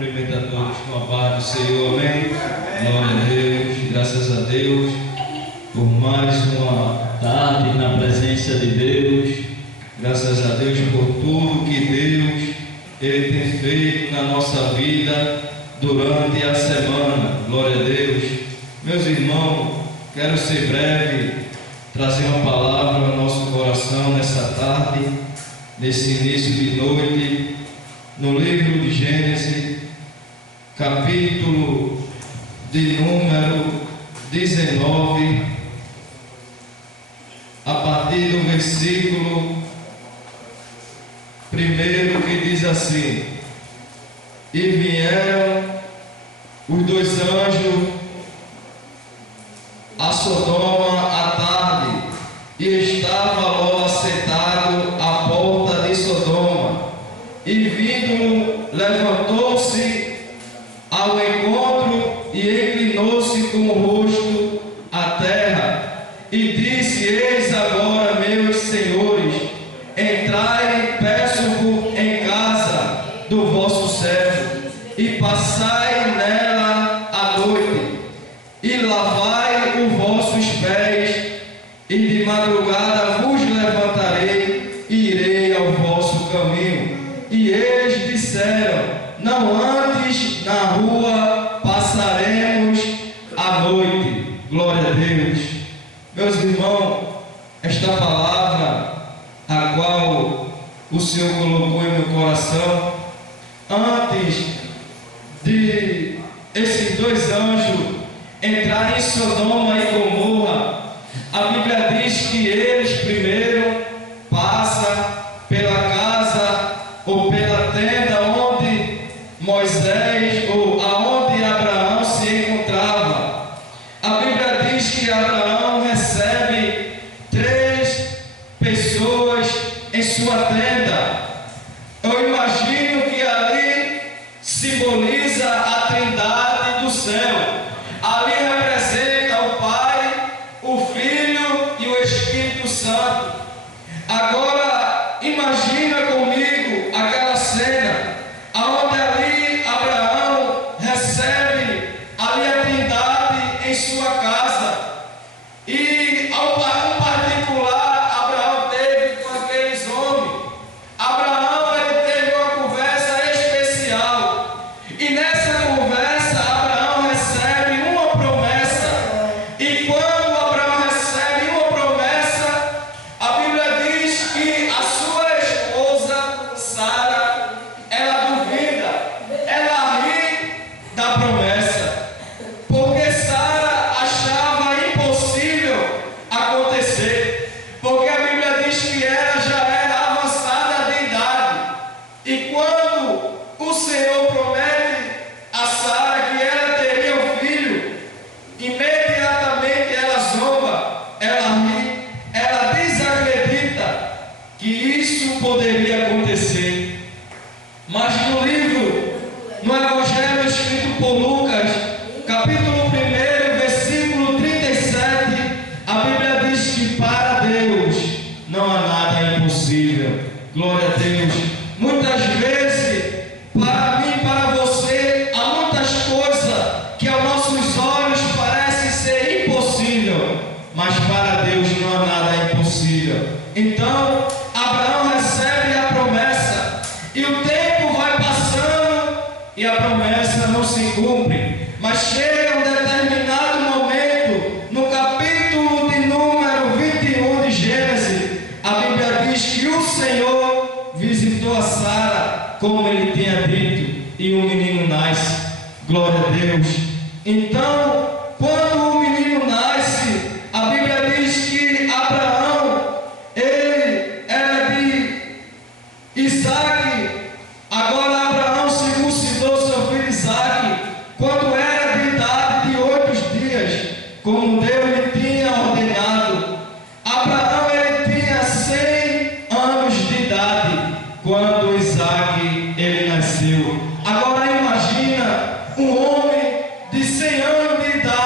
cumprimento a todos com a paz do Senhor, amém? Glória a Deus, graças a Deus por mais uma tarde na presença de Deus. Graças a Deus por tudo que Deus Ele tem feito na nossa vida durante a semana. Glória a Deus. Meus irmãos, quero ser breve, trazer uma palavra ao nosso coração nessa tarde, nesse início de noite, no livro de Gênesis, capítulo de número 19, a partir do versículo 1, que diz assim: E vieram os dois anjos a Sodoma à tarde, e estava Ló assentado à porta de Sodoma, e vindo, levantou-se ao encontro e inclinou-se com o rosto à terra, e disse: Eis agora, meus senhores, entrai, peço-vos em casa do vosso servo, e passai nela a noite, e lavai os vossos pés, e de madrugada vos levantarei, e irei ao vosso caminho. E eles disseram: Não antes na rua passaremos a noite. Glória a Deus. Meus irmãos, esta palavra a qual o Senhor colocou em meu coração, antes de esses dois anjos entrarem em Sodoma e Gomorra, a Bíblia diz que eles primeiro passam pela casa ou pela tenda onde Moisés ou aonde Abraão se encontrava. A Bíblia diz que Abraão recebe 3 pessoas em sua tenda. Eu imagino que ali simboliza a Trindade do céu. Ali representa o Pai, o Filho e o Espírito Santo. Agora imagina comigo aquela cena onde ali Abraão recebe ali a Trindade em sua casa. E um particular Abraão teve com aqueles homens. Abraão ele teve uma conversa especial, e nessa conversa Abraão recebe uma promessa. E quando Abraão recebe uma promessa, a Bíblia diz que a sua esposa Sara, ela duvida, ela ri da promessa, porque Sara achava impossível acontecer, porque a Bíblia diz que ela já era avançada de idade. E quando o Senhor promete a Sara que ela teria um filho, imediatamente ela zomba, ela ri, ela desacredita que isso poderia acontecer. Mas no livro, no Evangelho escrito por Lucas, capítulo 1, versículo 37, a Bíblia diz que para Deus não há nada impossível. Glória a Deus. Muitas vezes, para mim e para você, há muitas coisas que aos nossos olhos parecem ser impossível, mas para Deus não há nada impossível. Então, Abraão recebe a promessa, e o tempo vai passando e a promessa não se cumpre. Mas chega um determinado momento, no capítulo de número 21 de Gênesis, a Bíblia diz que o Senhor visitou a Sara, como ele tinha dito, e o menino nasce. Glória a Deus. Então, quando o menino nasce, a Bíblia diz que Abraão, ele era de Isaque. Agora Abraão circuncidou seu filho Isaque quando era de idade de 8 dias, como Deus lhe tinha ordenado. Abraão ele tinha 100 anos de idade quando Isaque ele nasceu. Agora imagina um homem de 100 anos de idade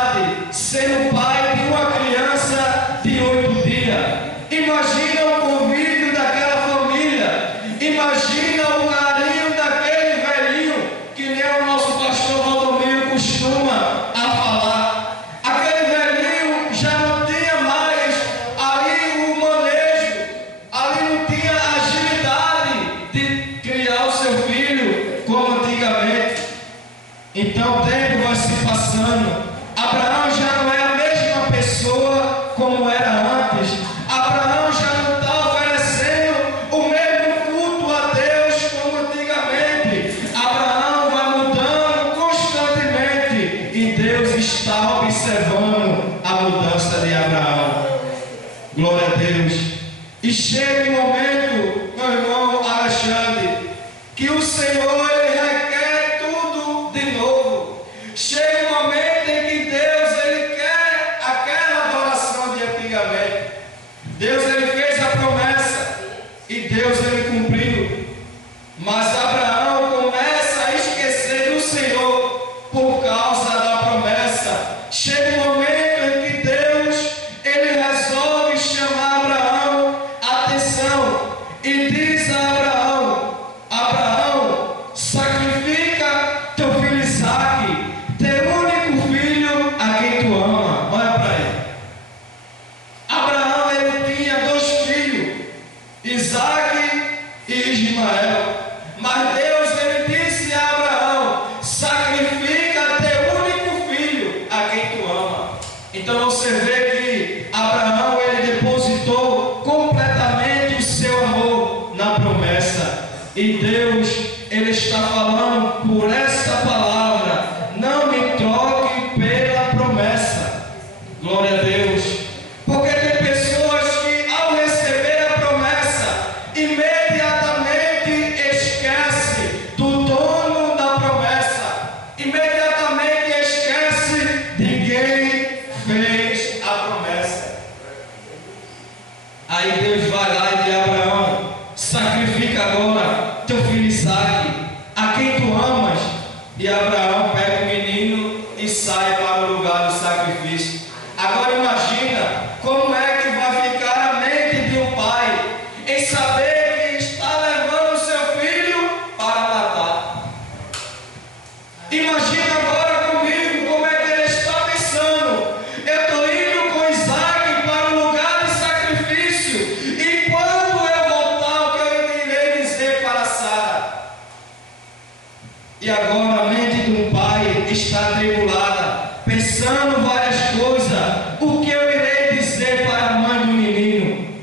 Então o tempo vai se passando. Abraão já não é a mesma pessoa como era antes. Abraão já não está oferecendo o mesmo culto a Deus como antigamente. Abraão vai mudando constantemente e Deus está observando a mudança de Abraão. Glória a Deus. E chega o momento, meu irmão Alexandre, que o Senhor ele requer tudo de novo. Chega o momento em que Deus ele quer aquela adoração de antigamente. Deus ele fez a promessa e Deus ele cumpriu. Mas Abraão começa a esquecer do Senhor por causa da promessa. Chega o momento em que Deus ele resolve chamar Abraão a atenção e diz a Abraão: Abraão, sacrifica teu filho Isaque, teu único filho a quem tu ama. Olha para ele. Abraão ele tinha 2 filhos, Isaque e Ismael. Mas Deus ele disse a Abraão: sacrifica teu único filho a quem tu ama. Então você vê que Abraão ele depositou completamente o seu amor na promessa. E Deus ele está falando por esta palavra: não me troque pela promessa. Glória a Deus. Porque tem pessoas que ao receber a promessa imediatamente esquece do dono da promessa, imediatamente esquece de quem fez a promessa. Aí Deus vai lá e diz: Abraão, sacrifica agora teu filho Isaque, a quem tu amas. E Abraão pega o menino e sai para o lugar do sacrifício. Agora imagina como é que vai ficar a mente de um pai em saber que está levando o seu filho para matar. Imagina agora comigo como é que ele está pensando: eu estou indo com Isaque para o lugar de sacrifício, e quando eu voltar, o que eu irei dizer para Sara? E agora a mente de um pai está atribulada, pensando várias coisas. O que eu irei dizer para a mãe do menino?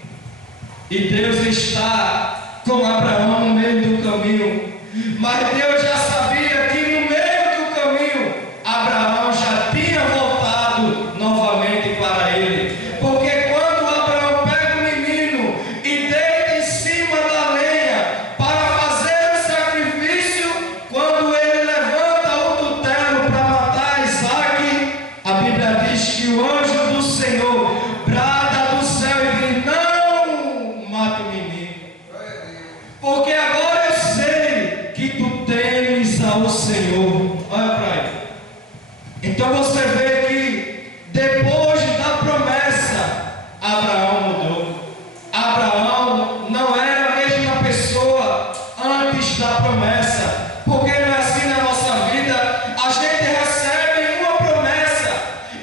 E Deus está com Abraão no meio do caminho. Mas Deus já sabia que no meio do caminho Abraão já tinha voltado novamente para ele. Porque quando Abraão pega o menino e deita em cima da lenha para fazer o sacrifício, quando ele levanta o tutelo para matar Isaque, a Bíblia diz que o anjo do Senhor brada do céu e diz: não mate o menino, porque agora eu sei que tu temes ao Senhor. Olha para ele. Então você vê que depois da promessa, Abraão mudou. Abraão não era a mesma pessoa antes da promessa. Porque não é assim na nossa vida. A gente recebe uma promessa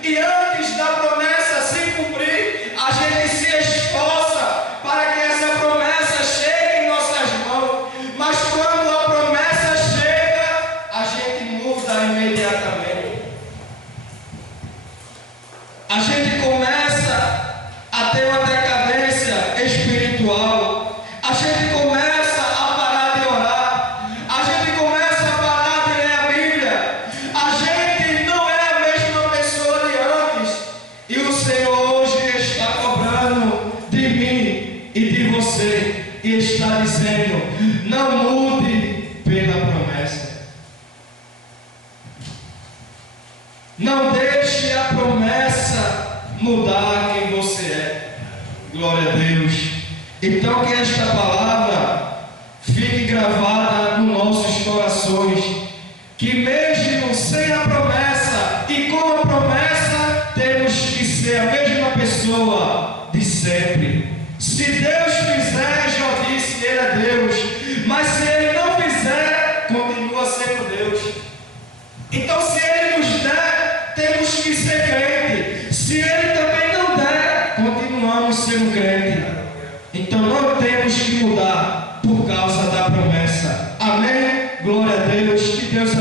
e antes da promessa se cumprir, a gente se esforça para que essa promessa chegue em nossas mãos. Mas quando a promessa chega, a gente muda imediatamente. A gente começa a ter uma decadência espiritual. A gente começa a parar de orar. A gente começa a parar de ler a Bíblia. A gente não é a mesma pessoa de antes. E o Senhor hoje está cobrando de mim e de você. E está dizendo: não mude pela promessa. Não deixe a promessa mudar quem você é. Glória a Deus. Então que esta palavra fique gravada nos nossos corações, que mesmo sem a promessa e com a promessa, temos que ser a mesma pessoa de sempre. Se Deus fizer, já disse, Ele é Deus. Mas se Ele não fizer, continua sendo Deus. Então se Ele nos der, temos que ser crente. Se Ele também não der, continuamos sendo crente. Então não temos que mudar por causa da promessa. Amém? Glória a Deus. Que Deus